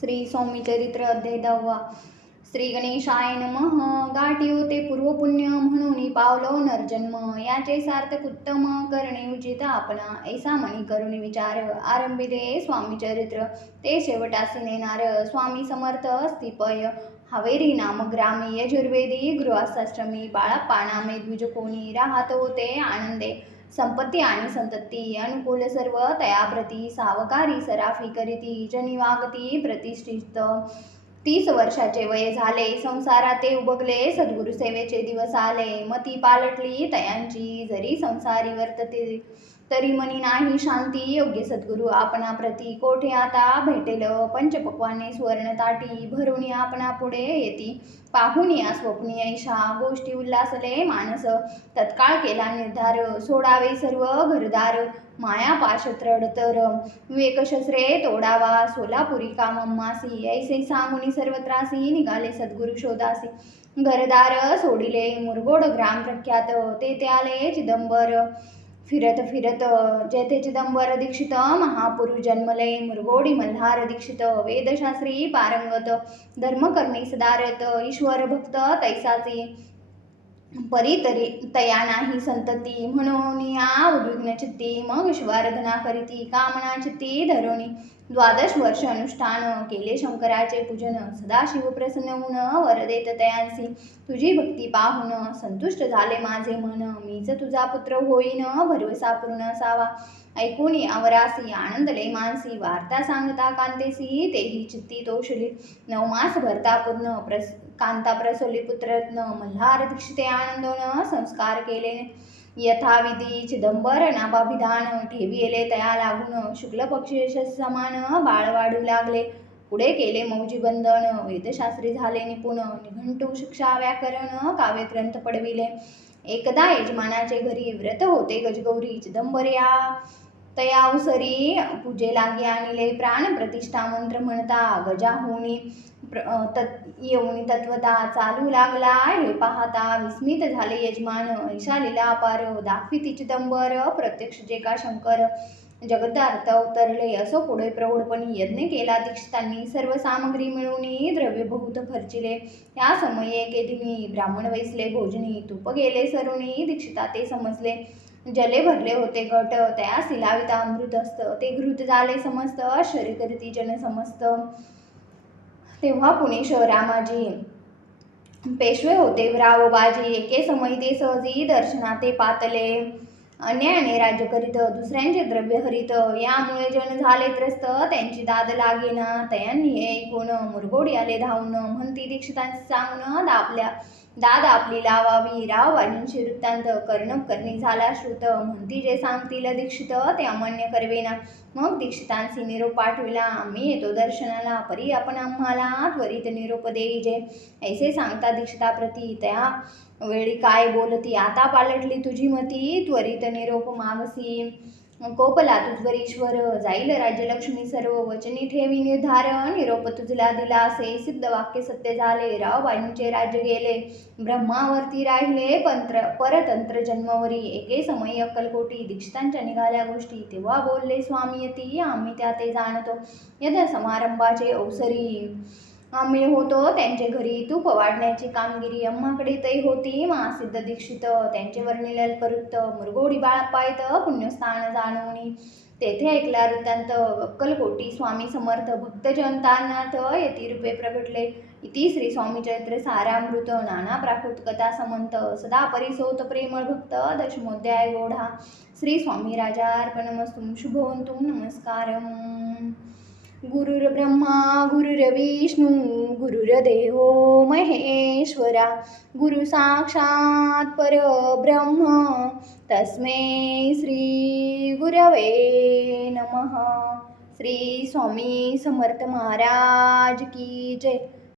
श्री स्वामी चरित्र अध्याय 10. श्री गणेशाय नमः. गाठी होते पूर्वपुण्य म्हणून पावलो नरजन्म, याचे सार्थक उत्तम करणे उचित आपणा. ऐसा मनी करुणी विचार, आरंभिले स्वामी चरित्र ते शेवटासी नेणार. स्वामी समर्थ स्थिपय हावेरी नाम ग्रामी, यजुर्वेदी गृहस्थाश्रमी. बाळप्पा नामे द्विज कोणी, राहत होते आनंदे. संपत्ती आणि संतती अनुकूल सर्व तयाप्रती, सावकारी सराफी करीती जनी वागती प्रतिष्ठित. 30 वर्षाचे वय झाले, संसारात ते उबगले. सद्गुरु सेवेचे दिवस आले, मती पालटली तयांची. जरी संसारी वर्तते तरी मनी नाही शांती. योग्य सद्गुरु आपणा प्रती, कोठे आता भेटेल. पंचपक्वाने सुवर्ण ताटी, भरून आपणा पुढे येती. पाहून या स्वप्नी ऐशा गोष्टी उल्हासले मानस. तत्काळ केला निर्धार, सोडावे सर्व घरदार. माया पाश त्रडतर, विवेक शस्त्रे तोडावा. सोलापुरी कामम्मासी, ऐसे सांगुनी सर्वत्रासी. निघाले सद्गुरु शोधासी, घरदार सोडिले. मुरगोड ग्राम प्रख्यात, तेथे आले चिदंबर. फिरत फिरत जेथे चिदंबर दीक्षित, महापुरुष जन्मले. मुरगोडी मल्हार दीक्षित, वेदशास्त्री पारंगत. धर्मकर्मी सदारत, ईश्वर भक्त तैसाचे. परी तरी तया नाही संतती, म्हणून या उद्विग्न चित्ती. मग शिवाराधना करीती, कामना चित्ती धरोनी. 12 वर्ष अनुष्ठान केले शंकराचे पूजन. सदाशिव प्रसन्न होऊन वर देत तयांसी. तुझी भक्ती पाहून संतुष्ट झाले माझे मन. मीच तुझा पुत्र होईन, भरवसा पूर्ण असावा. ऐकून यावरासी आनंदले मानसी. वार्ता सांगता कांतेसी, तेही चित्ती तोषली. 9 मास भरता पूर्ण कांता प्रसवली पुत्ररत्न. मल्हार दीक्षिते आनंदोन संस्कार केले यथाविधी. चिदंबर नाभाभिधान ठेविले तया लागून. शुक्ल पक्षी समान बाळ वाढू लागले. पुढे केले मौजी बंधन, वेदशास्त्री झाले निपुण. निघंटू शिक्षा व्याकरण काव्यग्रंथ पडविले. एकदा यजमानाचे घरी व्रत होते गजगौरी. चिदंबर या तयावसरी पूजे लागे आणले. प्राण प्रतिष्ठा मंत्र म्हणता गजाहुनी येऊनी तत्वता चालू लागला. हे पाहता विस्मित झाले यजमान. ऐशा लीला अपार दाखविती चिदंबर, प्रत्यक्ष जे का शंकर. जगदार्थ अवतरले असो पुढे प्रौढपणी. यज्ञ केला दीक्षितांनी, सर्व सामग्री मिळवून द्रव्य बहुत खर्चिले. या समये एके दिनी ब्राह्मण वैसले भोजनी. तूप गेले सरुणी, दीक्षिता ते समजले. जले भरले होते घट, त्या सिलाविता अमृत असत. ते घृत झाले समस्त, आश्चर्य करीती जन समस्त. तेव्हा पुणे शहरामाजी पेशवे होते रावबाजी. एके समयी ते सहजी दर्शनाते पातले. अन्यायाने राज्य करीत, दुसऱ्यांचे द्रव्य हरित. यामुळे जन झाले त्रस्त, त्यांची दाद लागेना. तयांनी हे ऐकून मुरगोडी आले धावून. म्हणती दीक्षितांची सांगून दाद आपली लावावी. रावबाजींची वृत्तांत कर्णब करणी झाला श्रुत. म्हणती जे सांगतील दीक्षित, ते अमान्य करवेना. मग दीक्षितांशी निरोप पाठविला, आम्ही येतो दर्शनाला. परी आपण आम्हाला त्वरित निरोप देईजे. ऐसे सांगता दीक्षिता प्रती. त्या वेळी काय बोलती, आता पालटली तुझी मती. त्वरित निरोप मागसी, कोपला तुझवर ईश्वर. जाईल राज्यलक्ष्मी सर्व, वचनी ठेवी निर्धार. निरोप तुझला दिला असे, सिद्ध वाक्य सत्य झाले. रावबाजींचे राज्य गेले, ब्रह्मावरती राहिले परतंत्र जन्मवरी. एके समयी अक्कलकोटी दीक्षितांच्या निघाल्या गोष्टी. तेव्हा बोलले स्वामी यती, आम्ही त्या ते जाणतो. यथा समारंभाचे अवसरी आम्ही होतो त्यांचे घरी. तूप वाढण्याची कामगिरी आम्हाकडे तै होती. महासिद्ध दीक्षित त्यांचे वर्णिले अल्पवृत्त. मुरगोडी बाळप्पायत पुण्यस्थान जाणवणी. तेथे ऐकला वृत्तांत अक्कलकोटी स्वामी समर्थ. भक्तजन तारनाथ यती रूपे प्रगटले. इति श्री स्वामी चरित्र सारामृत. नाना प्राकृत कथा समंत. सदा परिसोत प्रेमळ भक्त. दशमोध्याय गोढा. श्री स्वामी राजार्पणमस्तु. शुभवंतु. नमस्कारम. गुरुर्ब्रह्मा गुरुर्विष्णू गुरुर्देवो महेश्वरा. गुरु साक्षात परब्रह्म, तस्मै श्री गुरवे नमः. श्री स्वामी समर्थ महाराज की जय.